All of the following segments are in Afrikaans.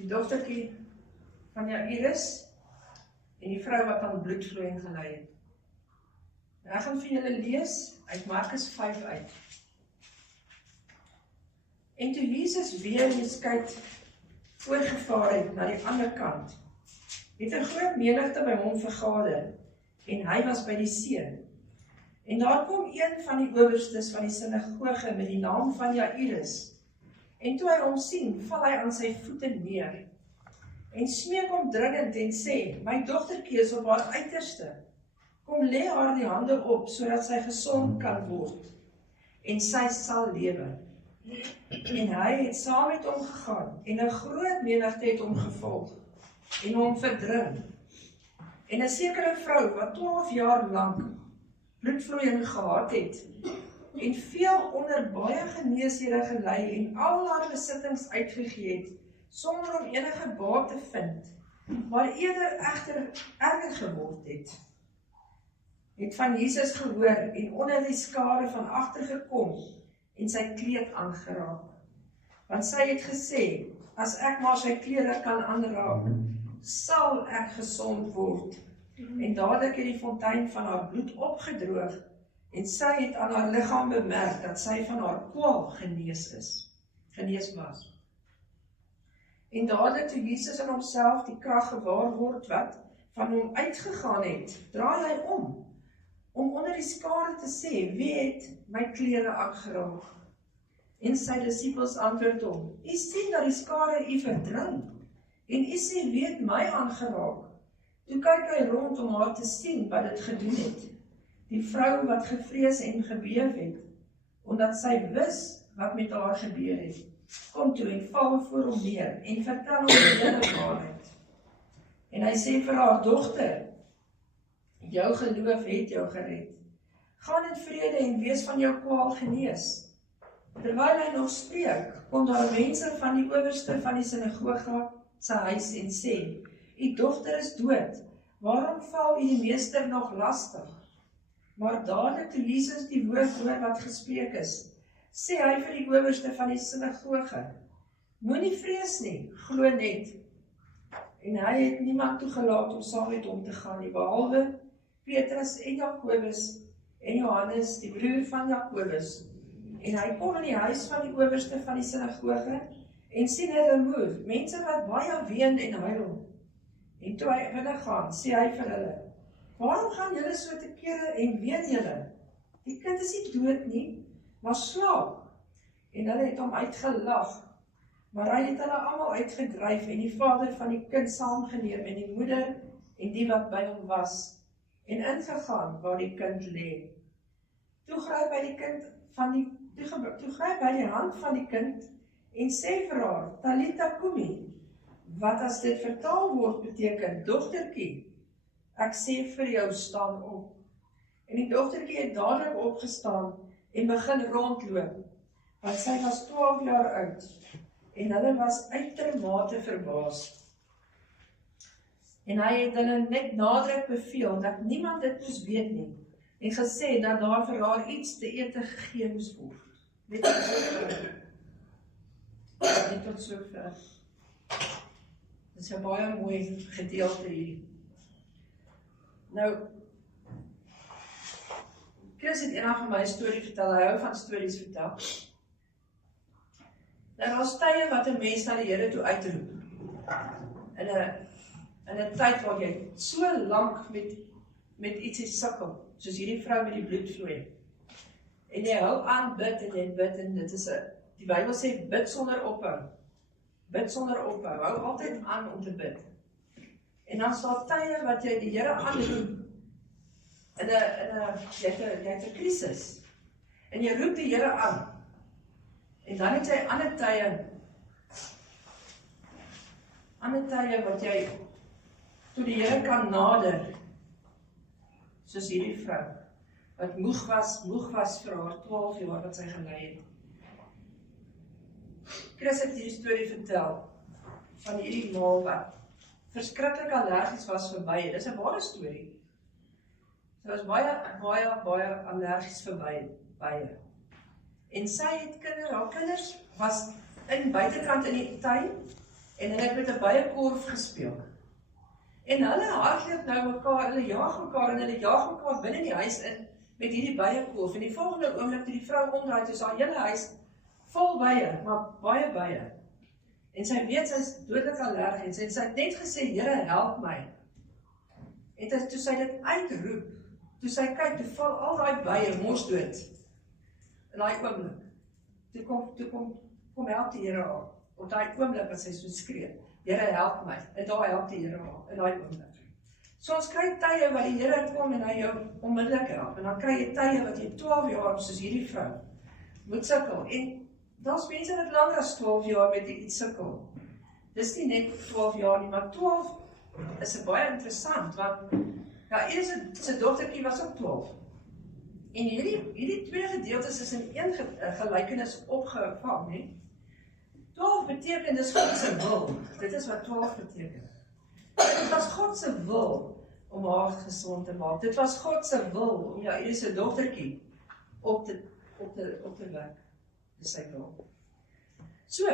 die dogtertjie van Jairus en die vrou wat aan bloedvloeiing gelei het. En ek gaan vir julle lees uit Markus 5 uit. En toe Jesus weer in die skei voorgevaar het na die ander kant, het 'n groot menigte by hom vergader, en hy was by die see. En daar kom een van die owerstes van die sinagoge met die naam van Jairus. En toe hy hom sien, val hy aan sy voete neer en smeek hom dringend en sê, my dogtertjie is op haar uiterste. Kom lê haar die hande op, sodat sy gesond kan word, en sy sal lewe. En hy het saam met hom gegaan, en 'n groot menigte het hom gevolg, en hom verdring. En 'n sekere vrou, wat 12 jaar lank bloedvloeiing gehad het, en veel onder baie geneeshede gelei, en al haar besittings uitgegee het, sonder om enige baat te vind, maar eerder egter erger geword het van Jesus gehoor, en onder die skare van agter gekom, en sy kleed aangeraak. Want sy het gesê, as ek maar sy klere kan aanraak, sal ek gesond word. En dadelik het die fontein van haar bloed opgedroog, en sy het aan haar liggaam bemerk dat sy van haar kwaal genees was. En dadelik toe Jesus in homself die krag gewaar word wat van hom uitgegaan het, draai hy om onder die skare te sê, wie het my klere aangeraak? En sy disippels antwoord hom, u sien dat die skare u verdring, en u sê, wie het my aangeraak? Toe kyk hy rond om haar te sien wat dit gedoen het. Die vrou wat gevrees en gebeef het, omdat sy wis wat met haar gebeur het, kom toe en val voor hom neer en vertel hom die hele waarheid. En hy sê vir haar, dogter, jou geloof het jou gered. Gaan in vrede en wees van jou kwaal genees. Terwyl hy nog spreek, kom daar mense van die owerste van die sinagoge sy huis en sê, u dogter is dood, waarom val u die meester nog lastig? Maar dadelik toe Jesus die woord hoor wat gespreek is, sê hy vir die owerste van die sinagoge, moenie vrees nie, glo net. En hy het niemand toegelaat om saam met hom te gaan nie, behalwe Petrus en Jakobus en Johannes, die broer van Jakobus. En hy kom in die huis van die owerste van die sinagoge en sien hulle moer, mense wat baie ween en huil. En toe hy gaan, sê hy vir hulle, waarom gaan julle so te kere en ween julle? Die kind is nie dood nie, maar slaap. En hulle het hom uitgelag, maar hy het hulle almal uitgedryf en die vader van die kind saamgeneem en die moeder en die wat by hom was, en ingegaan waar die kind lê. Toe gryp hy die hand van die kind en sê vir haar, Talita kumi, wat as dit vertaal word beteken, dogtertjie, ek sê vir jou, staan op. En die dogtertjie het dadelik opgestaan en begin rondloop, want sy was 12 jaar oud, en hulle was uitermate verbaas. En hy het hulle net nadruk beveel, dat niemand dit moes weet nie, en gesê dat daar vir haar iets te ete gegee moes word. Net tot sover. Dit is 'n baie mooi gedeelte hier. Nou, Chris het eendag vir my 'n storie vertel, hy hou van stories vertel. Nou, daar's tye wat 'n mens na die Here toe uitroep. In 'n tyd waar jy so lank met ietsie sukkel, soos hierdie vrou met die bloedvloei. En jy hou aan bid en dit is die Bybel sê bid sonder ophou. Bid sonder ophou, hou altyd aan om te bid. En dan staan tye wat jy die Here aanroep. Jy het 'n krisis. En jy roep die Here aan. En dan het jy ander tye wat jy toe die Here kan nader, soos hierdie vrou, wat moeg was vir haar 12 jaar wat sy gelei het. Chris het hierdie storie vertel, van hierdie ma wat verskriklik allergies was vir bye. Dis 'n ware storie. Sy was baie allergies vir bye. En sy het haar kinders was in buitekant in die tuin, En hulle het met 'n byekorf gespeel. En hulle hardloop nou mekaar, hulle jaag mekaar en hulle jaag mekaar binne die huis in met hierdie byekorf. En die volgende oomblik toe die vrou omdraai, toe is haar hele huis vol bye, maar baie bye. En sy weet sy is dodelik allergies en sy het net gesê, Here, help my. En toe sy dit uitroep, toe sy kyk, toe val al daai bye mos dood. In daai oomblik. Toe kom help die Here haar. Op daai oomblik wat sy so skree, Here, help my. En daar help die Here haar in daai oomblik. So ons kry tye wat die Here kom en hy jou onmiddellik help. En dan kry jy tye wat jy 12 jaar soos hierdie vrou moet sukkel. En daar's mense wat langer as 12 jaar met iets sukkel. Dis nie net 12 jaar nie, maar 12 is baie interessant, want ja, Iris se dogtertjie was ook 12. En hierdie twee gedeeltes is in een gelykenis opgevang, hè. 12 beteken dis God se wil. Dit is wat 12 beteken. Dit was God se wil om haar gesond te maak. Dit was God se wil om Iris se dogtertjie op te wek. Dis sy wil. So,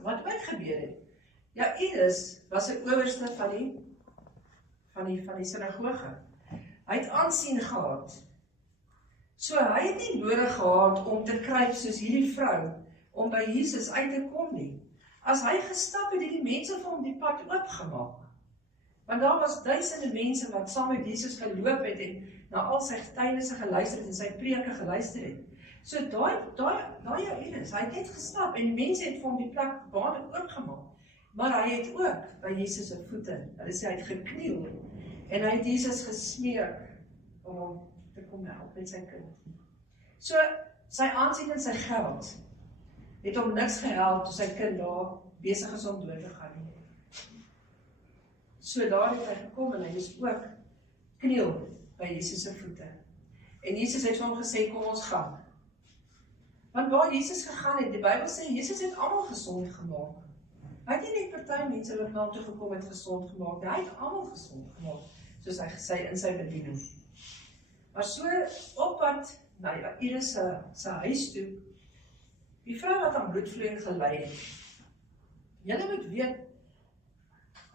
wat gebeur het? Ja, Iris was 'n owerste van die sinagoge. Hy het aansien gehad. So hy het nie nodig gehad om te kruip soos hierdie vrou, om by Jesus uit te kom nie. As hy gestap het, die mense vir hom die pad oopgemaak. Want daar was duisende mense wat saam met Jesus geloop het en na al sy getuienisse geluister het en sy preke geluister het. So daai Iris, hy het net gestap en die mense het vir hom die plek baan oopgemaak. Maar hy het ook by Jesus se voete, hulle sê hy het gekniel en hy het Jesus gesmeek om hom te kom help met sy kind. So sy aansien en sy geld het hom niks gehelp toe sy kind daar besig is om dood te gaan nie. So daar het hy gekom en hy is ook kniel by Jesus se voete. En Jesus het vir hom gesê, kom ons gaan. Want waar Jesus gegaan het, die Bybel sê, Jesus het almal gesond gemaak. Hy het nie net party mense wat na hom toe gekom het gesond gemaak, hy het almal gesond gemaak, soos hy gesê in sy bediening. Maar so op pad na Iris se huis toe, die vrou wat aan bloedvloeiing gely het. Julle moet weet,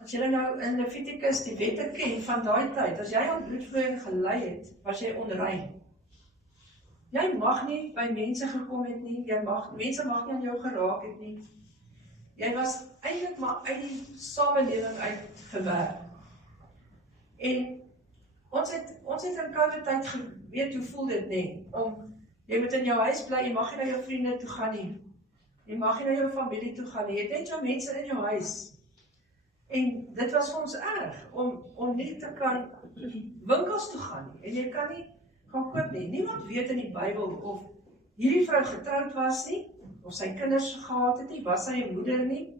as julle nou in Levitikus die wette ken van daai tyd, as jy aan bloedvloeiing gely het, was jy onrein. Jy mag nie by mense gekom het nie, mense mag nie aan jou geraak het nie. Jy was eintlik maar uit die samelewing uitgewerk. En ons het in COVID-tyd geweet hoe voel dit nie, jy moet in jou huis bly, jy mag nie na jou vriende toe gaan nie, jy mag nie na jou familie toe gaan nie, jy het net jou mense in jou huis. En dit was vir ons erg, om nie te kan winkels toe gaan nie, en jy kan nie gaan koop nie. Niemand weet in die Bybel of hierdie vrou getroud was nie, of sy kinders gehad het nie, was sy 'n moeder nie.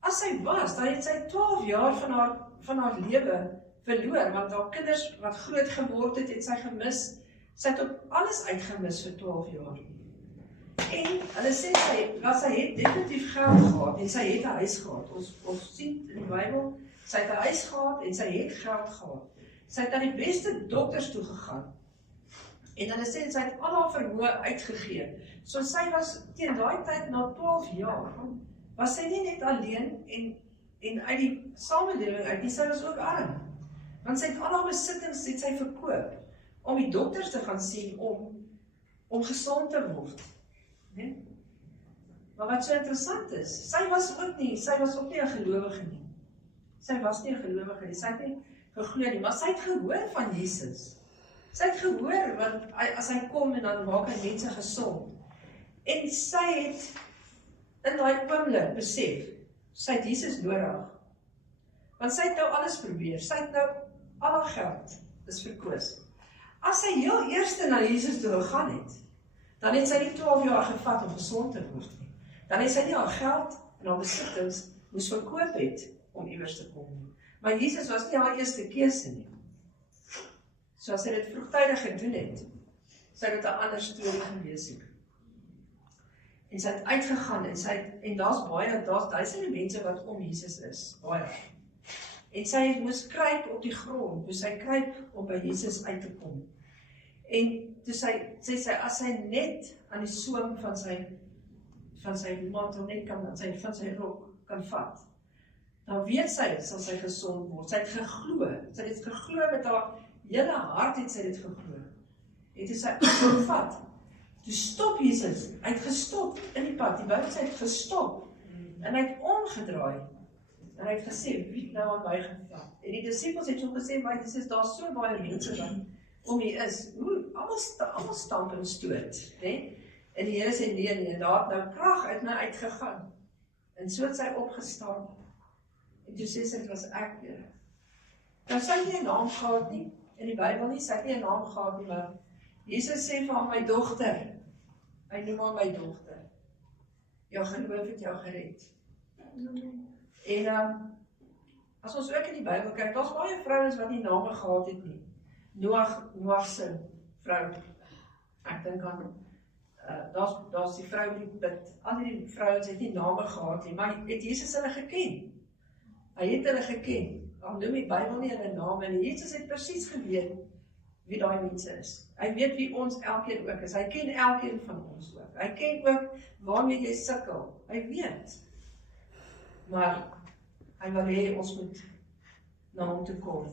As sy was, dan het sy 12 jaar van haar lewe verloor, want haar kinders wat groot geword het, het sy gemis. Sy het op alles uitgemis vir 12 jaar. En hulle sê sy het definitief geld gehad, en sy het 'n huis gehad. Ons sien in die Bybel, sy het 'n huis gehad, en sy het geld gehad. Sy het aan die beste dokters toe gegaan. En hulle sê, sy het al haar vermoë uitgegee. So sy was teen daai tyd, na 12 jaar, was sy nie net alleen en uit die samelewing uit, sy was ook arm. Want sy het al haar besittings het sy verkoop, om die dokters te gaan sien, om gesond te word. Nee? Maar wat so interessant is, sy was ook nie 'n gelowige nie. Sy was nie 'n gelowige nie, sy het nie geglo nie, maar sy het gehoor van Jesus. Sy het gehoor, want as hy kom en dan maak hy mense gesond. En sy het in daai oomblik besef, sy het Jesus nodig. Want sy het nou alles probeer, sy het nou al haar geld is verkoos. As sy heel eerste na Jesus toe gegaan het, dan het sy nie 12 jaar gevat om gesond te word nie. Dan het sy nie haar geld en haar besittings moes verkoop het om iewers te kom nie. Maar Jesus was nie haar eerste keuse nie. So as sy dit vroegtydig gedoen het, sou dit 'n ander storie gewees het. En sy het uitgegaan en daar's duisende mense wat om Jesus is, baie. En sy moes kruip op die grond, moes sy kruip om by Jesus uit te kom. En toe sê sy, as sy net aan die soem van van sy mantel net kan, van sy rok kan vat, dan weet sy, sal sy gesond word. Sy het geglo, met haar hele hart het sy dit geglo. Het sy gevat. Toe stop Jesus, hy het gestop in die pad, die Bybel sê hy het gestop, en hy het omgedraai, en hy het gesê, wie het nou aan my gevat? En die disciples het so gesê, maar dit is daar so baie mense wat om hier is, almal stamp en stoot, nee? En die Here sê, nee, daar het nou krag uit my uitgegaan, en so het sy opgestaan, en toe sê sy, dit was ek weer. Nou sy het nie 'n naam gehad nie, in die Bybel nie, sy het nie 'n naam gehad nie, maar Jesus sê van my dogter, hy noem haar my dogter, jou geloof het jou gered. En as ons ook in die Bybel kyk, daar's baie vrouens wat nie name gehad het nie. Noag se vrou, ek dink aan, daar's die vrou die put, al die vrouens het nie name gehad nie, maar het Jesus hulle geken? Hy het hulle geken, al noem die Bybel nie hulle name, en Jesus het presies geweet wie daai mense is. Hy weet wie ons elkeen ook is, hy ken elkeen van ons ook, hy ken ook waarmee jy sukkel, hy weet, maar hy wil hê ons moet na hom toe kom.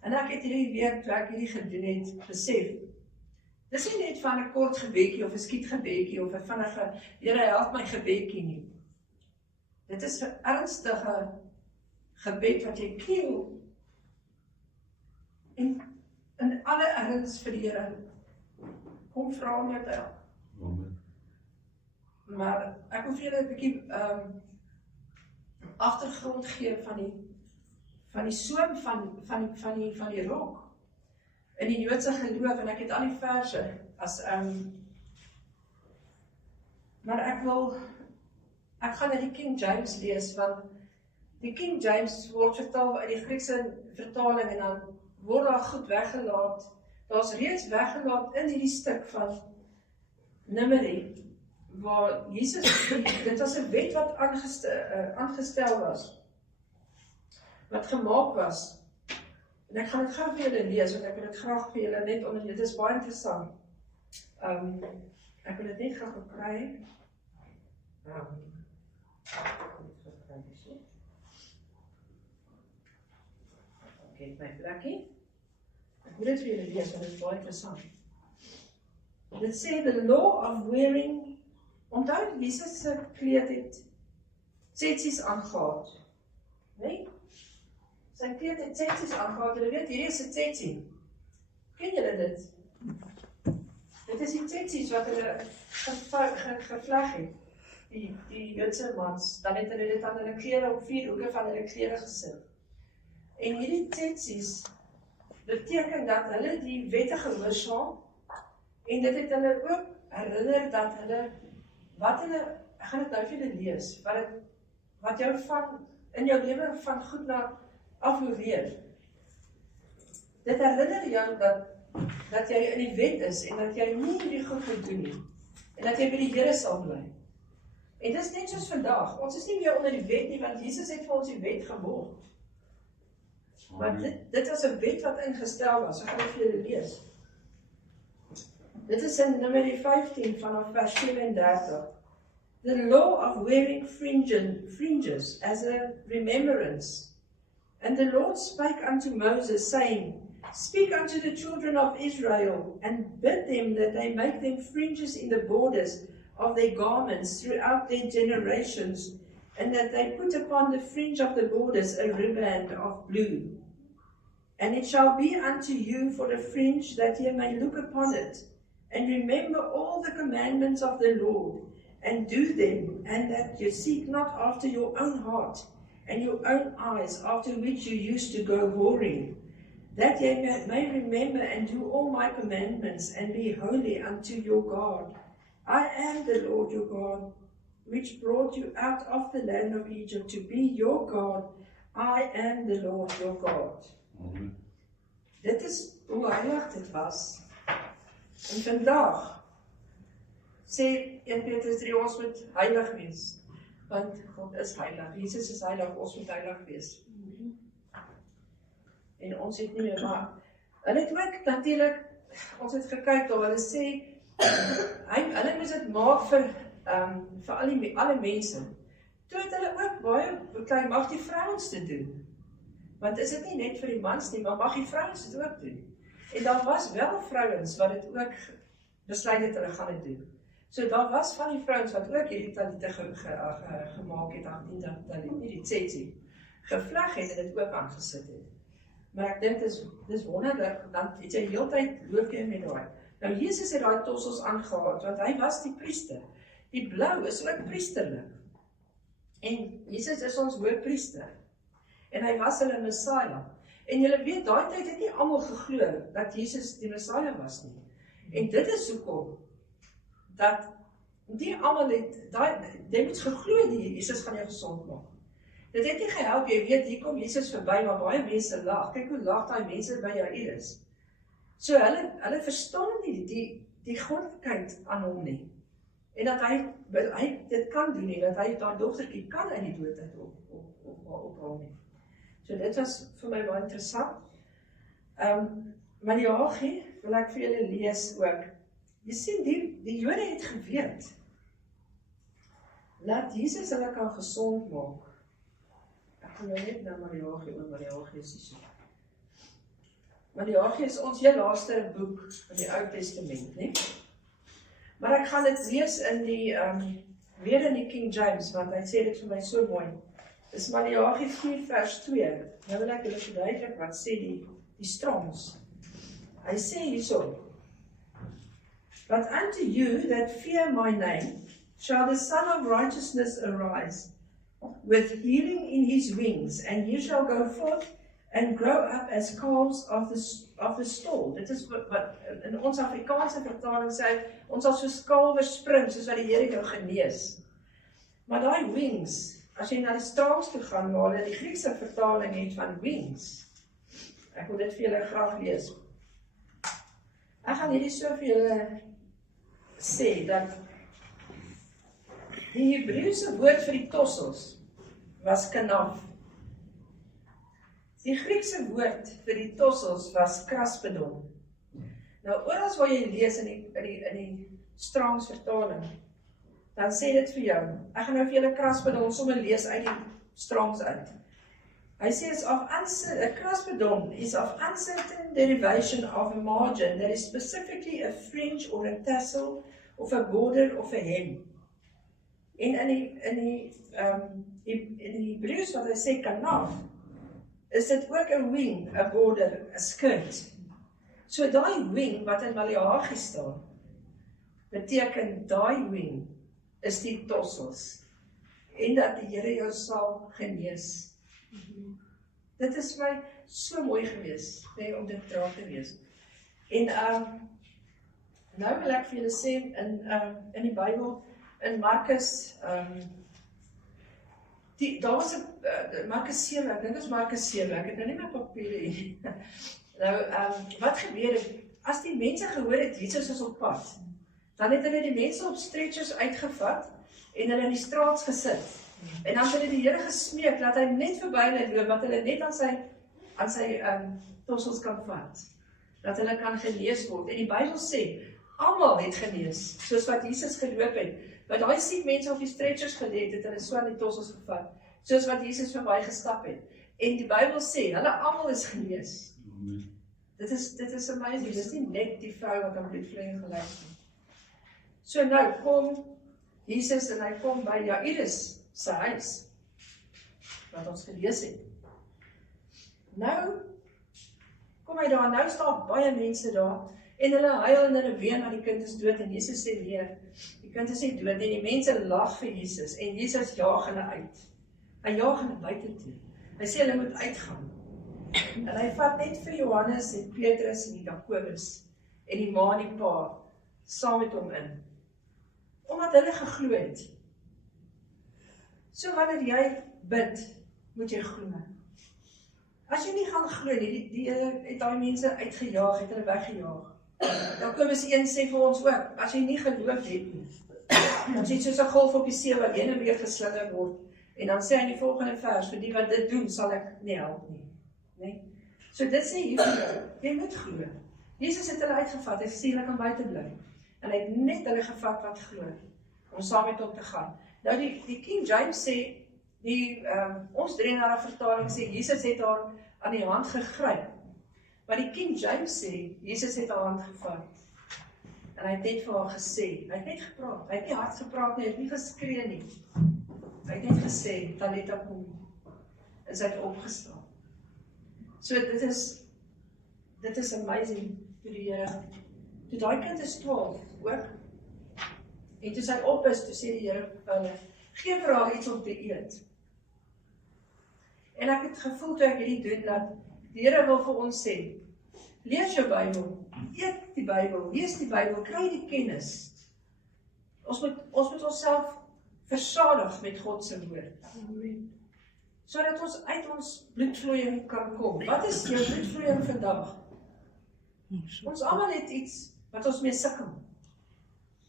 En ek het hierdie week, toe ek hierdie gedoen het, besef, dis nie net van 'n kort gebedjie, of 'n skietgebedjie, of 'n vinnige, Here help my gebedjie nie. Dit is 'n ernstige gebed wat jy kniel, en in alle erns vir die Here, kom vra om jou te help. Maar ek wil vir julle 'n bietjie agtergrond gee van die soem van die rok in die Joodse geloof, en ek het al die verse as maar ek gaan uit die King James lees, want die King James word vertaal uit die Griekse vertaling, en dan word daar goed weggelaat. Daar's reeds weggelaat in hierdie stuk van Numeri, waar Jesus, dit was 'n wet wat aangestel was, wat gemaak was, en ek gaan dit gou vir julle lees, want ek wil dit graag vir julle net onder, dit is baie interessant. Ek wil dit net graag kry. Ek het my plekkie. Ek wil dit vir julle lees, want dit is baie interessant. Dit sê, the law of wearing, onthou, Jesus se kleed het tsetsies aangehad, nee? Sy kleed het tsetsies aangehad, julle weet, hierdie is 'n tsetsie. Ken julle dit? Dit is die tsetsies wat hulle gevleg het, die Joodse mans, dan het hulle dit aan hulle klere op 4 hoeke van hulle klere gesit. En hierdie tsetsies beteken dat hulle die wette gehoorsaam, en dit het hulle ook herinner dat hulle, ek gaan dit nou vir julle lees, wat jou in jou lewe van goed na afloreer. Dit herinner jou dat jy in die wet is, en dat jy nie hierdie goed moet doen nie, en dat jy by die Here sal bly. En dit is net soos vandag, ons is nie meer onder die wet nie, want Jesus het vir ons die wet geword. Maar dit was 'n wet wat ingestel was, ek gaan dit vir julle lees. Dit is in Numeri 15 vanaf vers 37. The law of wearing fringes as a remembrance. And the Lord spake unto Moses, saying, Speak unto the children of Israel, and bid them that they make them fringes in the borders of their garments throughout their generations, and that they put upon the fringe of the borders a riband of blue. And it shall be unto you for a fringe, that ye may look upon it, and remember all the commandments of the Lord, and do them, and that you seek not after your own heart, and your own eyes, after which you used to go whoring, that ye may remember and do all my commandments, and be holy unto your God. I am the Lord your God, which brought you out of the land of Egypt to be your God. I am the Lord your God. Amen. Dit is hoe heilig dit was. En vandag sê 1 Petrus 3, ons moet heilig wees, want God is heilig, Jesus is heilig, ons moet heilig wees. En ons het nie meer, maar hulle het ook natuurlik, ons het gekyk daar, hulle sê, hulle moes dit maak vir vir alle mense. Toe het hulle ook baie beklei, mag die vrouens dit doen. Want is dit nie net vir die mans nie, maar mag die vrouens dit ook doen. En daar was wel vrouens wat dit ook besluit het hulle gaan dit doen. So daar was van die vrouens wat ook hierdie talite gemaak het, 18 talite, nie die tsetsie, gevleg het en dit ook aangesit het. Maar ek dink dis wonderlik, dan het jy heeltyd loop jy met daai. Nou Jesus het daai tossels aangehaal, want hy was die priester. Die blou is ook priesterlik. En Jesus is ons hoëpriester. En hy was hulle Messiah. En julle weet, daai tyd het nie almal geglo dat Jesus die Messiah was nie. En dit is hoekom dat die almal het, jy moet geglo die Jesus gaan jou gesond maak. Dit het nie gehelp, jy weet, hier kom Jesus verby, maar baie mense lag. Kyk hoe lag daai mense by Jairus. So hulle verstaan nie die goddelikheid aan hom nie. En dat hy dit kan doen nie, dat hy daai dogtertjie kan uit die dood uit ophaal nie. So dit was vir my baie interessant. Maleagi wil ek vir julle lees ook. Jy sien, die Jode het geweet, laat Jesus hulle kan gesond maak. Ek gaan nou net na Maleagi, Maleagi is die so. Maleagi is ons heel laaste boek in die Ou Testament, nie? Maar ek gaan dit lees in die, weer in die King James, want hy sê dit vir my so mooi. Dis Maleagi 4 vers 2. Nou wil ek julle verduidelik wat sê die Strongs. Hy sê hierso, but unto you that fear my name shall the Son of Righteousness arise, with healing in his wings, and you shall go forth and grow up as calves of the stall. Dit is wat in ons Afrikaanse vertaling sê, ons sal soos kalwe spring, soos wat die Here jou genees. Maar daai wings, as jy na die Strongs toe gaan, maar die Griekse vertaling het van wings. Ek wil dit vir julle graag lees. Ek gaan hierdie so vir julle sê, dat die Hebreëse woord vir die tossels was kanaf. Die Griekse woord vir die tossels was kraspedon. Nou, oral waar jy lees in die Strongs vertaling, dan sê dit vir jou, ek gaan nou vir julle kraspedon sommer lees uit die Strongs uit. Hy sê, a kraspedon is of uncertain derivation of a margin that is specifically a fringe or a tassel of a border of a hem. En in die Hebreëus wat hy sê kanaf, is dit ook 'n wing, 'n border, 'n skirt. So daai wing wat in Maleagi staan, beteken daai wing is die tossels. En dat die Here jou sal genees. Dit is vir my so mooi gewees, om dit raak te wees. En nou wil ek vir julle sê, in die Bybel, in Markus, daar was Markus 7, ek dink is Markus 7, ek het nou nie my papiere hier. Nou, wat gebeur het, as die mense gehoor het, Jesus is op pad, dan het hulle die mense op stretchers uitgevat, en hulle in die straat gesit. En dan het hulle die Here gesmeek, dat hy net verby hulle loop, wat hulle net aan sy tossels kan vat. Dat hulle kan genees word. En die Bybel sê, almal het genees, soos wat Jesus geloop het. Maar daai siek mense op die stretchers gelê het hulle so aan die tossels gevat, soos wat Jesus verby gestap het. En die Bybel sê, hulle almal is genees. Dit is amazing, dit is nie net die vrou wat aan bloedvloeiing gelyk het. So nou kom Jesus en hy kom by Jairus se huis, wat ons gelees het. Nou kom hy daar, nou staan baie mense daar, en hulle huil en hulle ween dat die kind is dood, en Jesus sê nee, die kind is nie dood, en die mense lag vir Jesus, en Jesus jaag hulle uit. Hy jaag hulle buite toe. Hy sê hulle moet uitgaan. En hy vat net vir Johannes en Petrus en die Jakobus, en die ma en die pa, saam met hom in. Omdat hulle geglo het. So wanneer jy bid, moet jy glo. As jy nie gaan glo nie, die het daai mense uitgejaag, het hulle weggejaag. Jakobus 1 sê vir ons ook, as jy nie geloof het nie, dan sê soos 'n golf op die see wat heen en weer geslinger word. En dan sê hy in die volgende vers, vir die wat dit doen, sal ek nie help nie. Nee? So dit sê hier vir jou, jy moet glo. Jesus het hulle uitgevat, hy sê hulle kan buite bly. En hy het net hulle gevat wat glo. om saam met hom te gaan. Nou die King James sê, ons 33 vertaling sê, Jesus het haar aan die hand gegryp. Maar die King James sê, Jesus het haar hand gevat. En hy het net vir haar gesê, hy het net gepraat, hy het nie hard gepraat nie, hy het nie geskree nie. Hy het net gesê, Talita kom, en sy het opgestaan. So dit is amazing, toe die Here, toe daai kind is 12, hoor, en toe sy op is, toe sê die Here vir hulle, gee vir haar iets om te eet. En ek het gevoel toe ek hierdie doen, dat die Here wil vir ons sê, lees jou Bybel, eet die Bybel, lees die Bybel, kry die kennis. Ons moet onsself versadig met God se woord. Amen. Sodat ons uit ons bloedvloeiing kan kom. Wat is jou bloedvloeiing vandag? Ons almal het iets wat ons mee sukkel.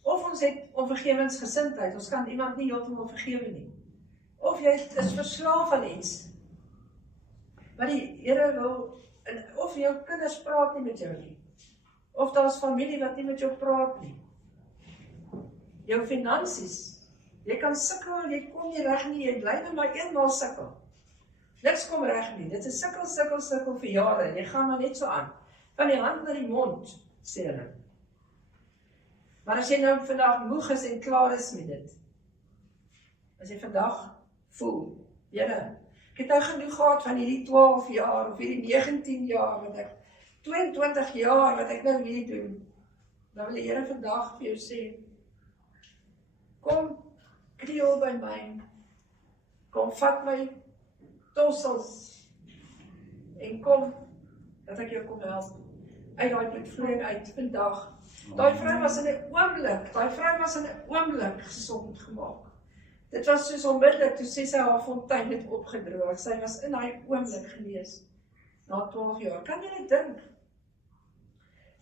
Of ons het onvergewensgesindheid, ons kan iemand nie heeltemal vergewe nie. Of jy is verslaaf aan iets. Maar die Here wil, of jou kinders praat nie met jou nie. Of daar is familie wat nie met jou praat nie. Jou finansies, jy kan sukkel, jy kom nie reg nie, jy bly net maar eenmaal sukkel. Niks kom reg nie, dit is sukkel vir jare, jy gaan maar net so aan. Van die hand na die mond, sê hulle. Maar as jy nou vandag moeg is en klaar is met dit, as jy vandag voel, Here, ek het nou genoeg gehad van hierdie 12 jaar, of hierdie 19 jaar, 22 jaar, wat ek nou hier doen, dan wil die Here vandag vir jou sê, kom, kriel by my, kom vat my tossels, en kom, dat ek jou kom help, uit die bloedvloeiing uit vandag. Daai vrou was in 'n oomblik gesond gemaak. Dit was soos onmiddellik, toe sê sy haar fontein het opgedroog, sy was in daai oomblik genees, na 12 jaar, kan jy dit dink?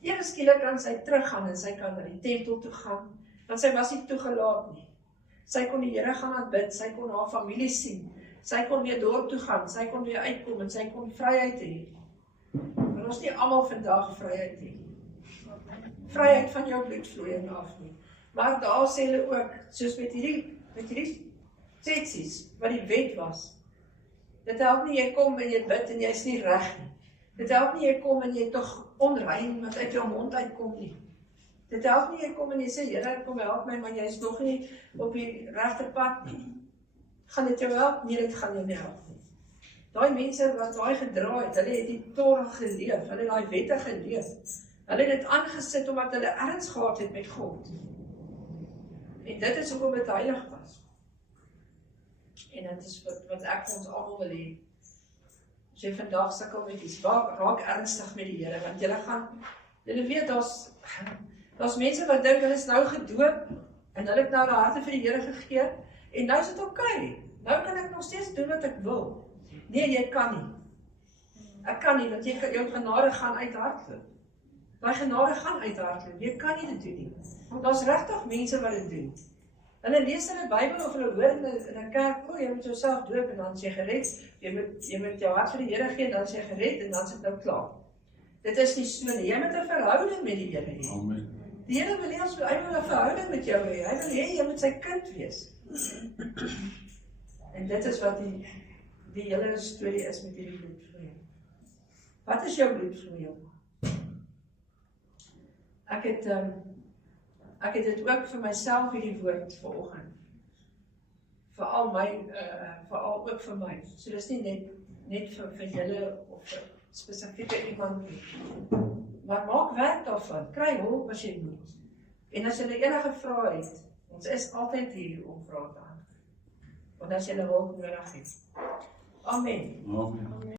Ewe skielik kan sy teruggaan, en sy kan na die tempel toe gaan, want sy was nie toegelaat nie. Sy kon die Here gaan aanbid, sy kon haar familie sien, sy kon weer dorp toe gaan, sy kon weer uitkom, en sy kon vryheid hê. Maar ons nie almal vandag vryheid hê. Vryheid van jou bloedvloeiing af nie. Maar daar sê hulle ook, soos met hierdie setsies, wat die wet was. Dit help nie, jy kom en jy bid en jy is nie reg nie. Dit help nie, jy kom en jy tog onrein wat uit jou mond uitkom nie. Dit help nie, jy kom en jy sê, Here, kom help my, maar jy is nog nie op die regte pad nie. Gaan dit jou help? Nee, dit gaan jou nie help nie. Daai mense wat daai gedra het, hulle het die Torah geleef, hulle het daai wette geleef. Hulle het dit aangesit omdat hulle erns gehad het met God. En dit is hoekom dit heilig was. En dit is wat ek vir ons almal wil hê. As jy vandag sukkel met iets, raak ernstig met die Here, want julle weet, daar's mense wat dink hulle is nou gedoop, en hulle het nou hulle harte vir die Here gegee, en nou is dit oké. Nou kan ek nog steeds doen wat ek wil. Nee, jy kan nie. Ek kan nie, want jou genade gaan uithardloop. Daai genade gaan uithardloop, jy kan nie dit doen nie. Want daar's regtig mense wat dit doen. Hulle lees hulle Bybel of hulle hoor in 'n kerk, jy moet jouself doop en dan is jy gered. Jy moet jou hart vir die Here gee en dan is jy gered en dan is dit nou klaar. Dit is nie so nie. Jy moet 'n verhouding met die Here hê. Amen. Die Here wil hê hy wil 'n verhouding met jou hê. Hy wil hê jy moet sy kind wees. En dit is wat die hele storie is met hierdie bloedvloeiing. Wat is jou bloedvloeiing? Ek het dit ook vir myself hierdie woord vanoggend. Veral ook vir my. So dis nie net vir julle of vir spesifieke iemand nie. Maar maak werk daarvan. Kry hulp as jy moet. En as jy enige vrae het, ons is altyd hier om vrae te antwoord. Want as jy hulp nodig het. Amen. Amen.